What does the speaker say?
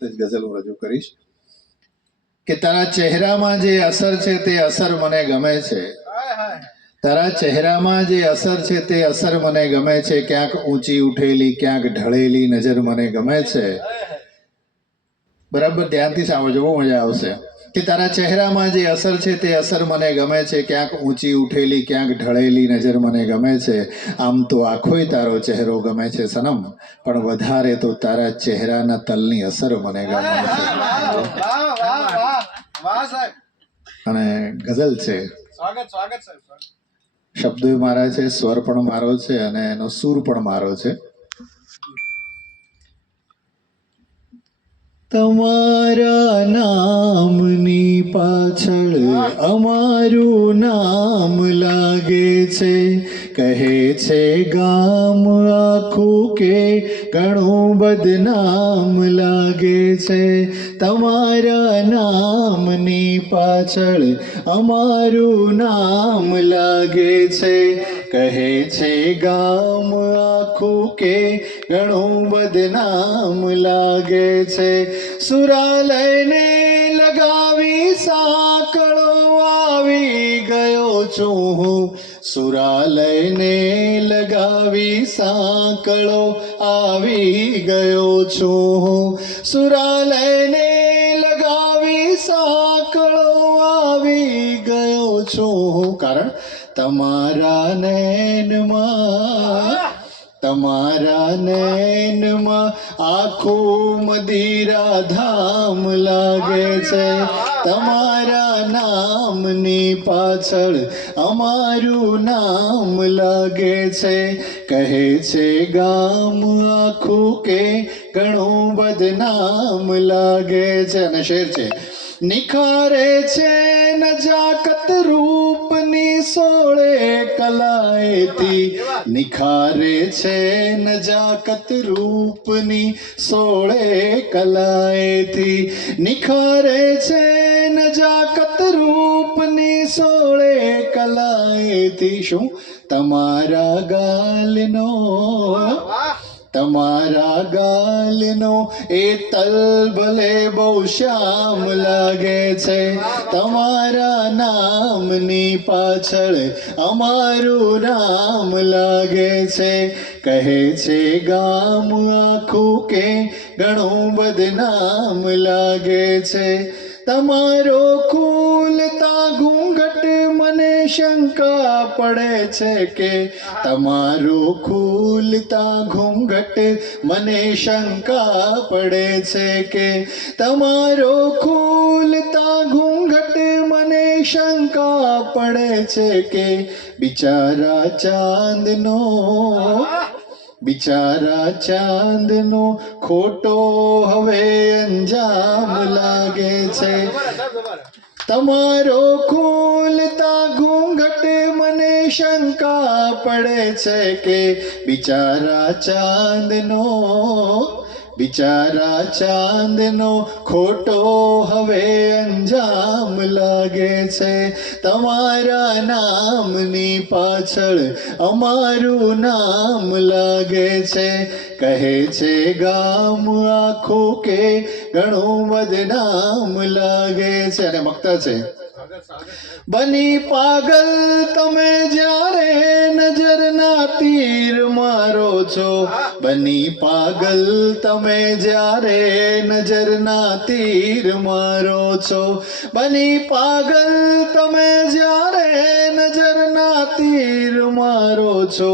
ગઝલ હું રજૂ કરીશ કે તારા ચહેરામાં જે અસર છે તે અસર મને ગમે છે. તારા ચહેરામાં જે અસર છે તે અસર મને ગમે છે. ક્યાંક ઊંચી ઉઠેલી ક્યાંક ઢળેલી નજર મને ગમે છે. બરાબર ધ્યાનથી સાંભળજો, બહુ મજા આવશે. કે તારા ચહેરામાં જે અસર છે તે અસર મને ગમે છે. ક્યાંક ઊંચી ઉઠેલી ક્યાંક ઢળેલી નજર મને ગમે છે. આમ તો આખોય તારો ચહેરો ગમે છે સનમ, પણ વધારે તો તારા ચહેરાના તલની અસર મને ગમે છે. અને ગઝલ છે, શબ્દો મારા છે, સ્વર પણ મારો છે અને એનો સૂર પણ મારો છે. તમારા નામની પાછળ અમારું નામ લાગે છે. કહે છે ગામ આખું કે ઘણું બદનામ લાગે છે. તમારા નામની પાછળ અમારું નામ લાગે છે. કહે છે ગામ આખું કે ઘણું બદનામ લાગે છે. સુરાલયને લગાવી સાંકળો આવી ગયો છું હું. સુરાલયને લગાવી સાંકળો આવી ગયો છું હું. સુરાલયને લગાવી સાંકળો આવી ગયો છું હું. કારણ તમારા નૈનમાં આખું મદિરા ધામ લાગે છે. તમારા નામની પાછળ અમારું નામ લાગે છે. કહે છે ગામ આખું કે ઘણું બદનામ લાગે છે. અને શેર છે, નિખારે છે નજાકત રૂપની સોળે કલાએથી. નિખારે છે નજાકત રૂપની સોળે કલાએથી. નિખારે છે નજાકત રૂપની સોળે કલાએથી. શું તમારા ગાલનો એ તલ ભલે બહુ શ્યામ લાગે છે. તમારા નામની પાછળ અમારું નામ લાગે છે. કહે છે ગામ આખું કે ઘણું બદનામ લાગે છે. તમારો ખુલતા ઘૂંઘટ મને શંકા પડે છે કે તમારો ખુલતા ઘૂંઘટ મને શંકા પડે છે કે તમારો ખુલતા ઘૂંઘટ મને શંકા પડે છે કે બિચારા ચાંદનો ખોટો હવે અંજામ લાગે છે. તમારો ખુલતા ઘૂંઘટ મને શંકા પડે છે કે બિચારા ચાંદનો ખોટો હવે અંજામ લાગે છે. તમારા નામની પાછળ અમારું નામ લાગે છે. કહે છે ગામ આખું કે ઘણું બદનામ લાગે છે. અને મક્તા છે, બની પાગલ તમે જ્યારે નજરના તીર મારો છો. બની પાગલ તમે જ્યારે નજરના તીર મારો છો. બની પાગલ તમે જ્યારે નજરના તીર મારો છો.